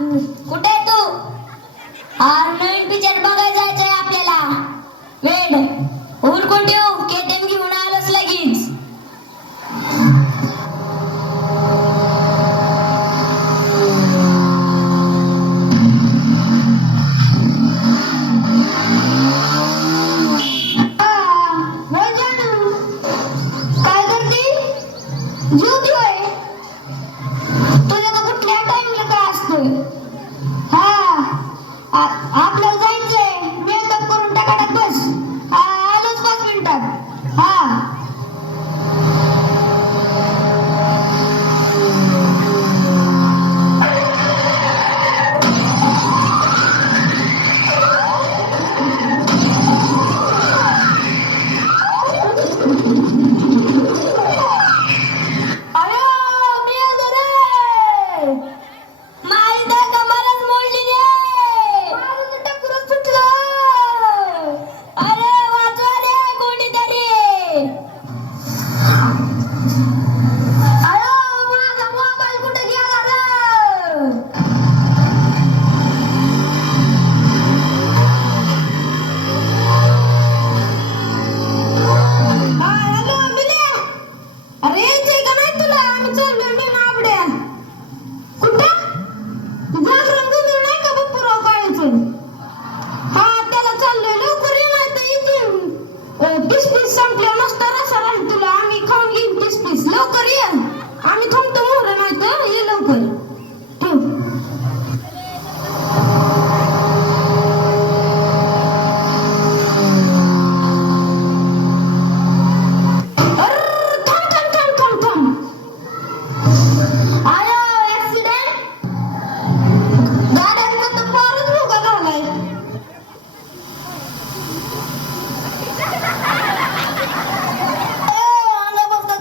कुठे आहे तू? नवीन पिक्चर बघायला जायचंय आपल्याला. वेड उरकून ठेव, केटीएम घेऊन आलोच लगेच. काय करते? झोपली होय? तुझ्या का कुठल्या टाइमला काय असतोय? आपल्याला जायचंय. मेकअप करून टाकाटाक बस. आलोच 5 मिनिटात. अरे मी आलो रे. माझी तर कमरच मोडली रे. माझं टक्करच फुटलं. अरे वाचवा रे कोणीतरी. अरे माझा मोबाईल कुठे गेला रे? हॅलो मिल्या. अरे यायचंय का नाही तुला? आम्ही चाललोय मी नाबड्या. कुठं? जागरण गोंधळ नाही का बप्पूराव काळेचं? त्याला चाललोय. लवकर ये नाही तर इथे 30 संपल्या नसता रसा राहील तुला. आम्ही खाऊन घेईन 30. लवकर ये. आम्ही थांबतो मोहर नाही तर ये लवकर. ठेव. थांब. आयो ऍक्सिडेंट. गाड्यांचा तर फारच धोका झालाय.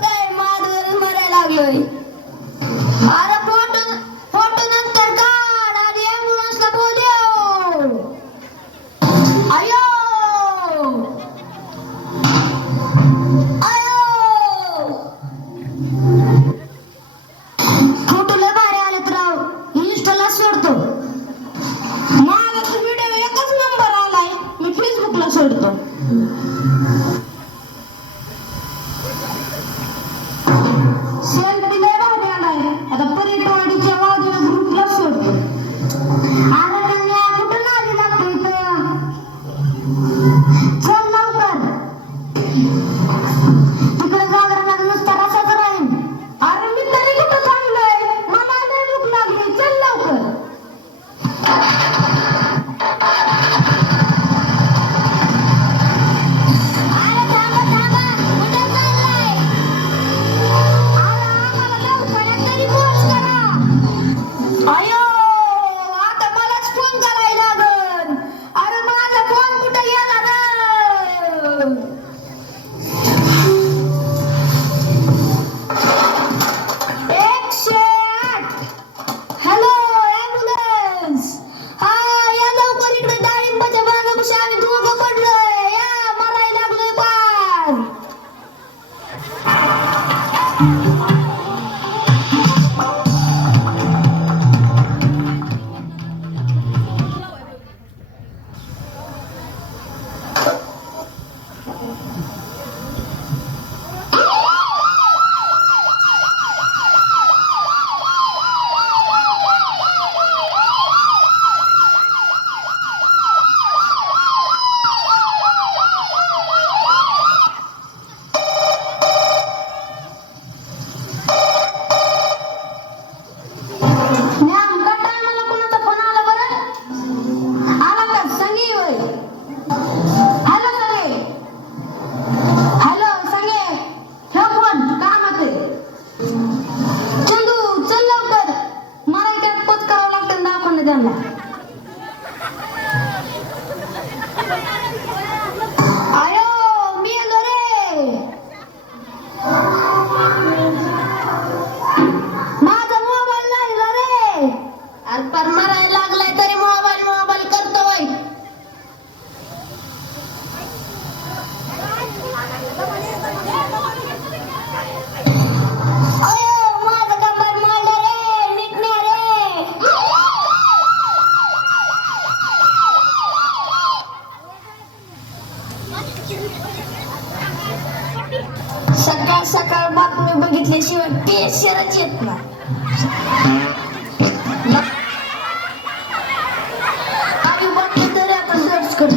काय माझं मरायला लागलोय. अरे फोटो नंतर काढ आणि ॲम्ब्युलन्सला बोलव. आयो फोटो लय भारी आलेत राव. इंस्टाला सोडतो. माझा तर व्हिडिओ एकच नंबर आलाय. मी फेसबुकला सोडतो. सेल्फी लय भारी आलाय. आता पर्यटवाडीच्या बाजूला ग्रुपला सोडतो. अरे रंग्या कुठं नादी लागतो इथं? चल लवकर. तिकडे जागरणात नुसता रसाच राहील. अरे मी तरी कुठं थांबलोय? मला लय भूक लागली. चल लवकर. अरे थांबा कुठे चाललाय? आम्हाला लवकर तरी पोच करा. अयो आता मलाच फोन करायला लागल. अरे माझा फोन कुठे गेला रे? 108. Hello ambulance. या लवकर इकडे डाळिंबाच्या बागापाशी आम्ही दोघं पडलोय. या मरायला लागलोय पार. नेमका टायमाला कोणाचा फोन आला बरं? आला का? संगी होय. हॅलो संगे. हॅलो संगे. ठेव फोन. कामात आहे. चंदू चल लवकर. मला इकडे पोच करावं लागतं दवाखान्यात त्यांना. आयो मी आलो रे. माझा मोबाईल नाही रे. अरे पर मरायला लागलाय तरी मोबाईल करतोय. अयो माझा कंबर मोडला रे. नीट नाही रे. बेशरच येत ना. आम्ही म्हटलं तरी आता सर्च करतो.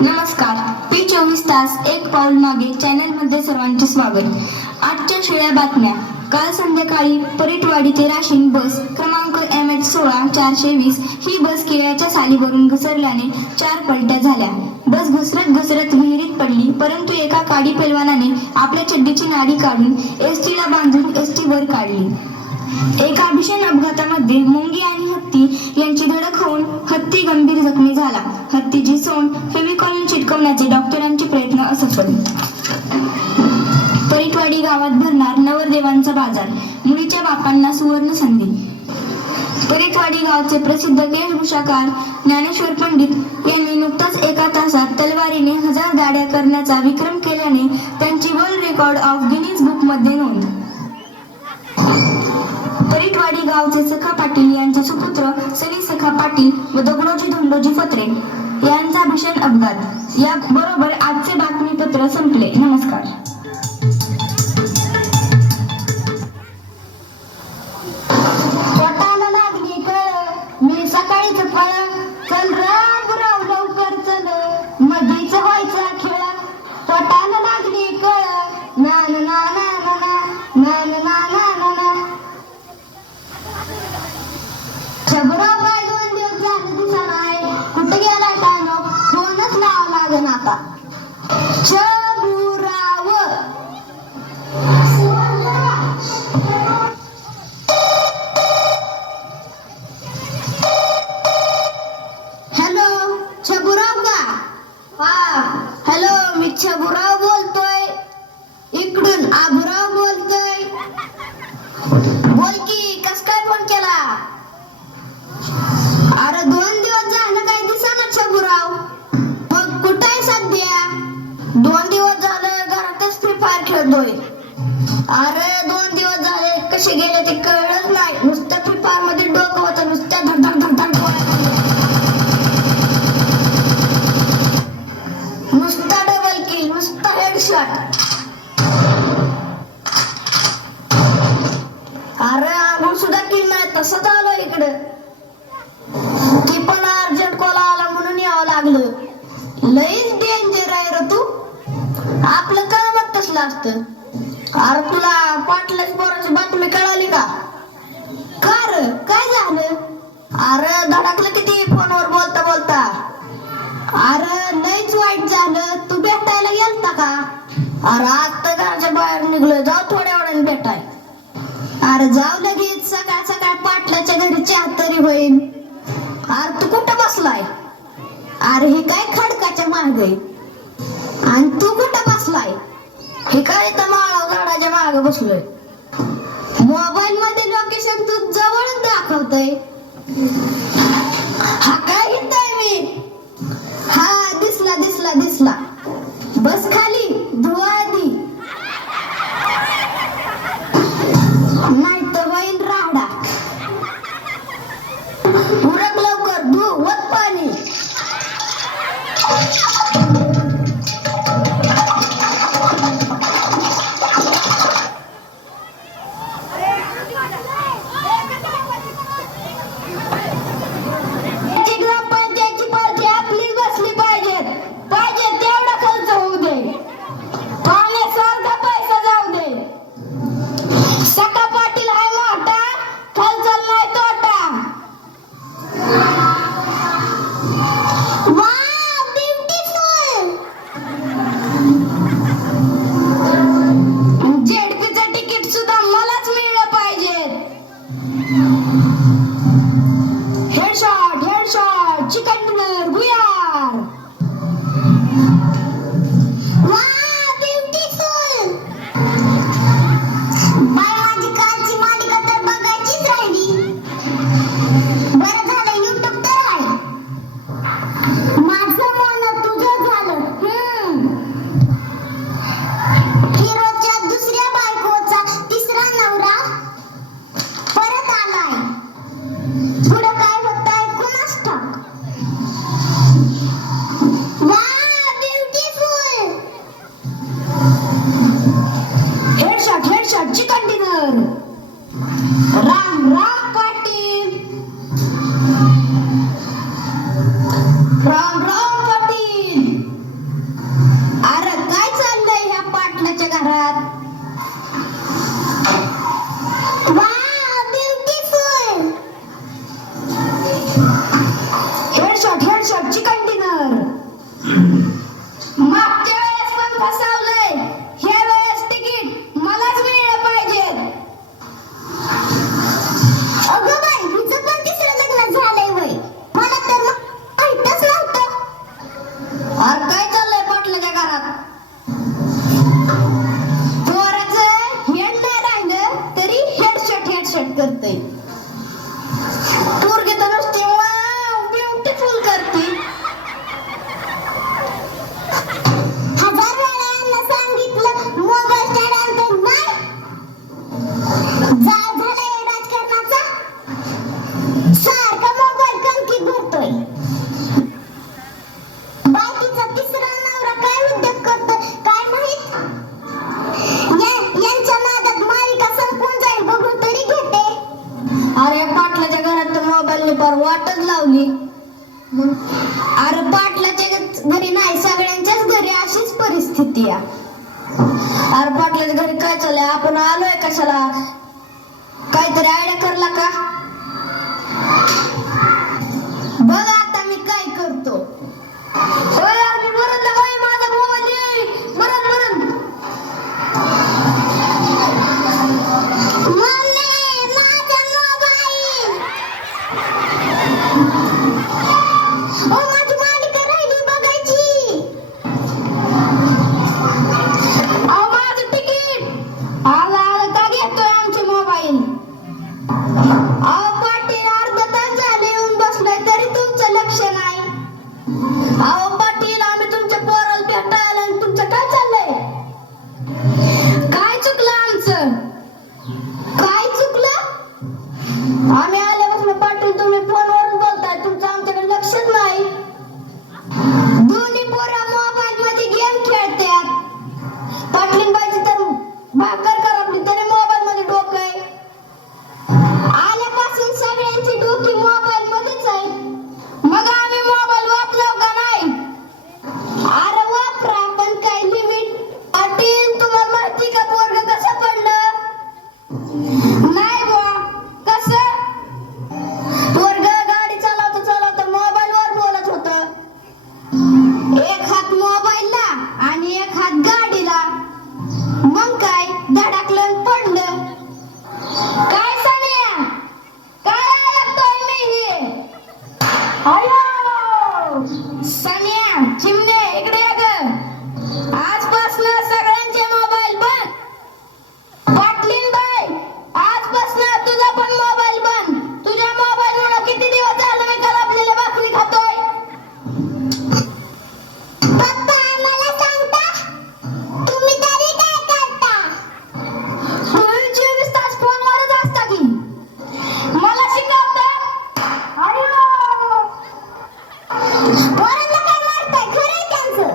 नमस्कार. P24 एक पाऊल मागे चॅनल मध्ये सर्वांचे स्वागत. आजच्या शिळ्या बातम्या. काल संध्याकाळी परीटवाडी ते राशीन बस क्रमांक MH16-420 ही बस केळ्याच्या सालीवरून घसरल्याने 4 पलट्या झाल्या. बस घसरत विहिरीत पडली, परंतु एका काडी पैलवानाने आपल्या चड्डीची नाडी काढून एसटी ला बांधून एसटी वर काढली. एका भीषण अपघातामध्ये मुंगी आणि हत्ती यांची धडक होऊन हत्ती गंभीर जखमी झाला. हत्तीची सोंड फेविकॉल चिटकवण्याचे डॉक्टरांचे प्रयत्न असफल. परीटवाडी गावात भरणार नवरदेवांचा बाजार, मुलीच्या बापांना सुवर्ण संधी. परीटवाडी गावचे प्रसिद्ध वेशभूषाकार ज्ञानेश्वर पंडित यांनी नुकताच एका तासात तलवारीने 1000 दाढ्या करण्याचा विक्रम केल्याने त्यांची world record of Guinness book मध्ये नोंद. परीटवाडी गावचे सखा पाटील यांचे सुपुत्र सनी सखा पाटील व दगडोजी धोंडोजी फत्रे यांचा भीषण अपघात. या बरोबर आजचे बातमीपत्र संपले. नमस्कार. पोटाला लागली कळ, मी सकाळीच फळ, चल राव लवकर चल, मधीच व्हायचा खेळ. पोटाला लागली कळ, ना ना ना ना ना ना ना ना ना ना ना. शबराव काय 2 दिवस झाले दिसा नाही, कुठे गेला काय नो, फोनच लावा लागन आता. शबुराव हॅलो, शबुराव का? हा हॅलो, मी शबुराव बोलतोय. इकडून आबुराव बोलतोय. बोल की, कस काय फोन केला? अरे 2 दिवस झालं काय दिसेना शबुराव. मग कुठे आहे सध्या? 2 दिवस झालं घरातच फ्री फायर खेळतोय. अरे 2 दिवस झाले कसे गेले ते कळलंच नाही. नुसत्या फ्री फायर मध्ये डोकं होतं, नुसत्या धड धड धड धड नुसता डबल किल, नुसता हेडशॉट. अरे आगून सुद्धा किल नाही, तसंच आलो इकडे. ती पण अर्जंट कॉल आला म्हणून यावं लागलं. लईच डेंजर आहे रे तू. आपलं कामच तसलं असतं. अरे तुला पाटलाच पोराची बातमी कळाली का? का रे, काय झालं? अरे धडकलं किती फोनवर बोलता बोलता. अरे लईच वाईट झालं. तू भेटायला गेलता का? अरे आज तर घराच्या बाहेर निघलोय, जाऊ थोड्या वेळाने भेटाय. अरे जाऊ लगेच, सकाळ सकाळ पाटलाच्या घरी चहा तरी होईल. अरे तू कुठं बसलाय? अरे हे काय खडकाच्या मागे. आणि तू कुठं बसलाय? हे काय तर माळाव झाडाच्या मागे बसलोय. मोबाईल मध्ये लोकेशन तू जवळच दाखवतोय. हा काय घेतोय मी? हा दिसला दिसला दिसला. बस खाली, धुवा आधी, नाही तर होईल राहडा. उरक लवकर, धुवत पाणी. ग्रामपंचायतची पार्टी आपलीच बसली पाहिजे तेवढा खर्च होऊ दे. पाण्यासारखा पैसा जाऊ दे. सका पाटील हाय मोठा, खर्चल नाही तोटा. Wow, beautiful. घरात. पोराचं हेड नाही राहिलं तरी हेडशॉट करतय. पोरगी तर नुसती ब्युटिफुल करते. हजार वेळा यांना सांगितलं मोबाईल स्टँड आणतो नाही. जाळ झालाय राजकारणाचा. सारखा मोबाईल कंकी भरतोय. बाकीचा तिसरा नवरा काय उद्योग करतोय काय माहित. यांच्या नादात मालिका संपून जाईल बघून तरी घेते. अरे पाटलाच्या घरात तर मोबाईलने पर वाटच लावली. अरे पाटलाच्या घरी नाही सगळ्यांच्याच घरी अशीच परिस्थिती आहे. अरे पाटलाच्या घरी काय चाललंय आपण आलोय कशाला. काहीतरी आयडिया करला का बघ आता मी काय करतो. होय यार मी मरण होय माझा मोबाईल मरण मम्मी माझा मोबाईल. ओ माझी मालिका राहिली बघायची. अहो माझं तिकीट आला का घेतोय आमचे मोबाईल. अहो पाटील अर्धा तास झाले येऊन बसलोय तरी तुमचं लक्ष नाही. अहो पाटील आम्ही तुमच्या पोराला भेटायला आणि तुमचं काय चाललंय. काय चुकलं आमचं काय चुकलं. आम्ही आल्यापासून पाटील तुम्ही फोनवरून बोलताय तुमचं आमच्याकडे लक्षच नाही. दोन्ही पोरं मोबाईल मध्ये गेम खेळतात. पाटलींबाईची तर भाकर करपली तरी मोबाईल मध्ये डोकं आहे. आल्यापासून सगळ्यांची डोकी मोबाईल मध्येच आहे. मग आम्ही मोबाईल वापरलो का नाही. अरे वापरा पण काय लिमिट. पाटील तुम्हाला माहिती का पोरगं कसं पडलं. नाही बुवा कसं. पोरगं गाडी चालवता मोबाईल वर बोलत होतं. एक हात मोबाईलला आणि एक हात गाडीला. मग काय धडकलं आणि पडलं. काय सानिया काय ऐकतोय मी हे. अयो सानिया चिमणे इकडे ये ग. आजपासून सगळ्यांचे मोबाईल बंद. पाटलीनबाई आजपासून तुझा पण मोबाईल बंद. तुझ्या मोबाईल मुळे किती दिवस झाले मी कलापलेल्या भाकरी खातोय. पप्पा मला सांगता तुम्ही तरी काय करता. तुम्ही 24 तास फोनवरच असता की मला शिकवता. अरे पोरांना काय मारताय खरंय त्यांचं.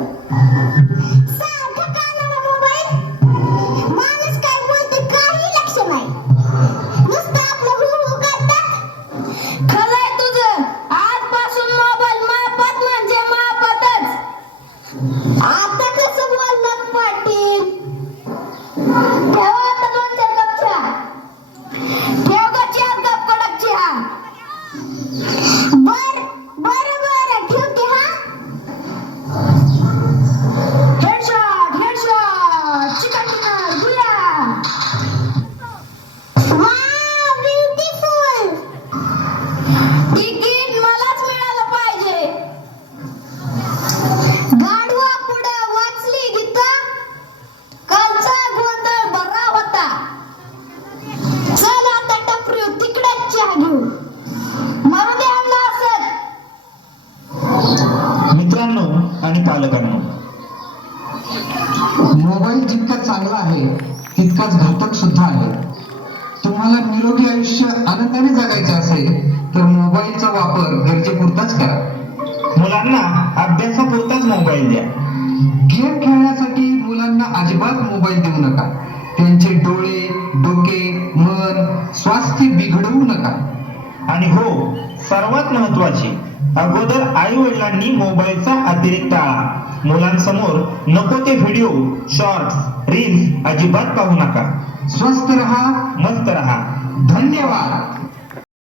सारखं कानाला मोबाईल. माणूस काय बोलतोय काही लक्ष नाही. नुसतं आपलं हुहू करतात. खरंय तुझं. आजपासून मोबाईल मापात म्हणजे मापातच. आता कसं बोलणार पाटील. ठेवा आता 2-4 कप चहा. ठेव ग 4 कप कडक चहा. बरं ठेवते हा. हेडशॉट चिकन डिनर गुया. Wow beautiful. तिकीट मलाच मिळालं पाहिजे. गाढवा पुढं वाचली गीता. कालचा गोंधळ बरा होता. चल आता टपरी तिकडेच चहा घेऊ. मरू दे आमला असत. मित्रांनो आणि पालकांनो, मोबाईल जितका चांगला आहे तितकाच घातक सुद्धा आहे. तुम्हाला निरोगी आयुष्य आनंदाने जगायचे असेल तर मोबाईलचा वापर गरजेपुरताच करा. मुलांना अभ्यासापुरताच मोबाईल द्या. गेम खेळण्यासाठी मुलांना अजिबात मोबाईल देऊ नका. त्यांचे डोळे, डोके, मन, स्वास्थ्य बिघडवू नका. आणि हो, सर्वात महत्वाचे, अगोदर आई वडिलांनी मोबाईलचा अतिरेक टाळा. मुलांसमोर नको ते व्हिडिओ, शॉर्ट्स, रील्स अजिबात पाहू नका. स्वस्थ रहा, मस्त रहा. धन्यवाद.